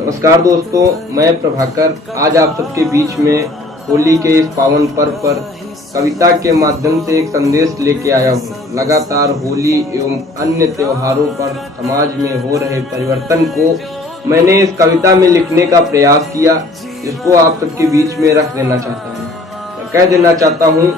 नमस्कार दोस्तों, मैं प्रभाकर आज आप सबके बीच में होली के इस पावन पर्व पर कविता के माध्यम से एक संदेश लेके आया हूँ। लगातार होली एवं अन्य त्योहारों पर समाज में हो रहे परिवर्तन को मैंने इस कविता में लिखने का प्रयास किया, जिसको आप सबके बीच में रख देना चाहता हूँ। मैं कह देना चाहता हूँ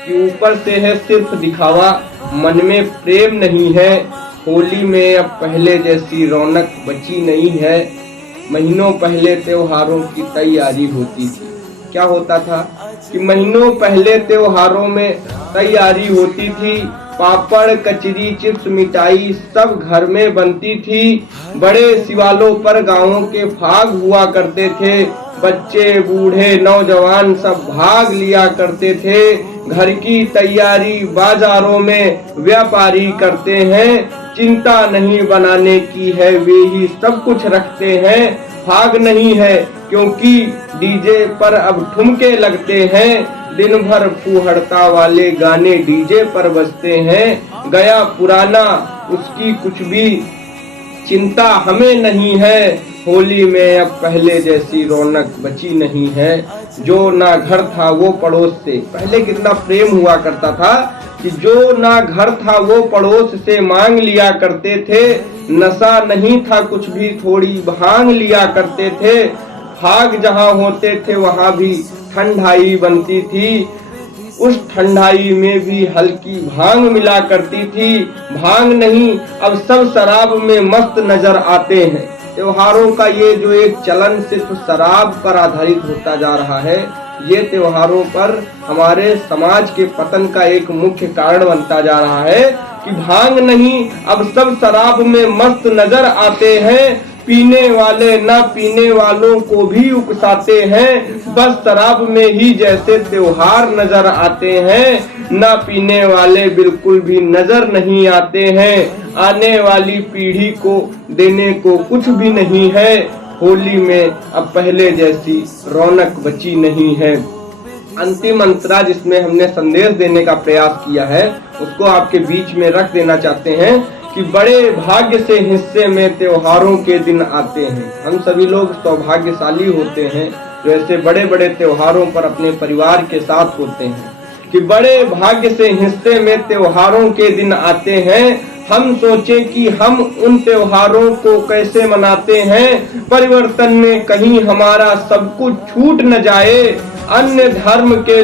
कि ऊपर से है सिर्फ दिखावा, मन में प्रेम नहीं है। होली में अब पहले जैसी रौनक बची नहीं है। महीनों पहले त्योहारों की तैयारी होती थी। क्या होता था कि महीनों पहले त्योहारों में तैयारी होती थी। पापड़, कचरी, चिप्स, मिठाई सब घर में बनती थी। बड़े शिवालों पर गांवों के फाग हुआ करते थे। बच्चे, बूढ़े, नौजवान सब भाग लिया करते थे। घर की तैयारी बाजारों में व्यापारी करते हैं। चिंता नहीं बनाने की है, वे ही सब कुछ रखते हैं। भाग नहीं है क्योंकि डीजे पर अब ठुमके लगते हैं। दिन भर फूहड़ता वाले गाने डीजे पर बजते हैं। गया पुराना उसकी कुछ भी चिंता हमें नहीं है। होली में अब पहले जैसी रौनक बची नहीं है। जो ना घर था वो पड़ोस से, पहले कितना प्रेम हुआ करता था कि जो ना घर था वो पड़ोस से मांग लिया करते थे। नशा नहीं था कुछ भी, थोड़ी भांग लिया करते थे। भाग जहाँ होते थे वहाँ भी ठंडाई बनती थी। उस ठंडाई में भी हल्की भांग मिला करती थी। भांग नहीं, अब सब शराब में मस्त नजर आते हैं। त्योहारों का ये जो एक चलन सिर्फ शराब पर आधारित होता जा रहा है, ये त्योहारों पर हमारे समाज के पतन का एक मुख्य कारण बनता जा रहा है कि भांग नहीं, अब सब शराब में मस्त नजर आते हैं। पीने वाले ना पीने वालों को भी उकसाते हैं। बस शराब में ही जैसे त्योहार नजर आते हैं। ना पीने वाले बिल्कुल भी नजर नहीं आते हैं। आने वाली पीढ़ी को देने को कुछ भी नहीं है। होली में अब पहले जैसी रौनक बची नहीं है। अंतिम अंतरा जिसमें हमने संदेश देने का प्रयास किया है, उसको आपके बीच में रख देना चाहते हैं कि बड़े भाग्य से हिस्से में त्योहारों के दिन आते हैं। हम सभी लोग सौभाग्यशाली होते हैं जो ऐसे बड़े बड़े त्योहारों पर अपने परिवार के साथ होते हैं। कि बड़े भाग्य से हिस्से में त्योहारों के दिन आते हैं। हम सोचें कि हम उन त्योहारों को कैसे मनाते हैं। परिवर्तन में कहीं हमारा सब कुछ छूट न जाए। अन्य धर्म के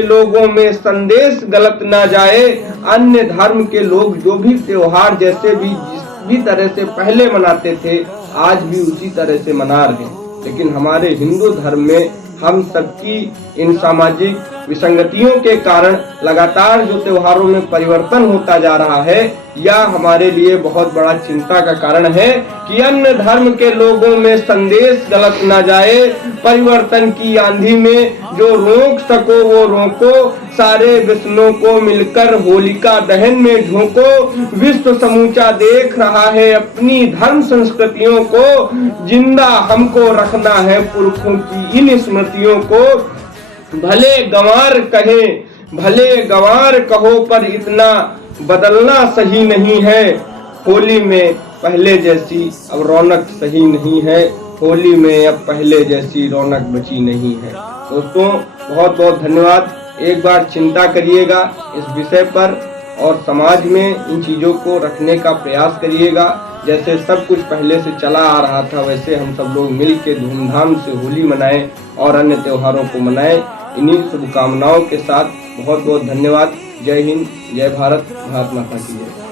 लोगों में संदेश गलत ना जाए। अन्य धर्म के लोग जो भी त्योहार जैसे भी जिस भी तरह से पहले मनाते थे, आज भी उसी तरह से मना रहे हैं। लेकिन हमारे हिंदू धर्म में हम सबकी इन सामाजिक विसंगतियों के कारण लगातार जो त्योहारों में परिवर्तन होता जा रहा है, यह हमारे लिए बहुत बड़ा चिंता का कारण है कि अन्य धर्म के लोगों में संदेश गलत ना जाए। परिवर्तन की आंधी में जो रोक सको वो रोको। सारे विष्णु को मिलकर होलिका दहन में झोंको। विश्व समूचा देख रहा है अपनी धर्म संस्कृतियों को। जिंदा हमको रखना है पुरखों की इन स्मृतियों को। भले गंवार कहो पर इतना बदलना सही नहीं है। होली में पहले जैसी अब रौनक सही नहीं है। होली में अब पहले जैसी रौनक बची नहीं है। दोस्तों, बहुत बहुत धन्यवाद। एक बार चिंता करिएगा इस विषय पर और समाज में इन चीज़ों को रखने का प्रयास करिएगा। जैसे सब कुछ पहले से चला आ रहा था, वैसे हम सब लोग मिल के धूमधाम से होली मनाएं और अन्य त्योहारों को मनाएं। इन्हीं शुभकामनाओं के साथ बहुत बहुत धन्यवाद। जय हिंद, जय भारत, भारत माता की जय।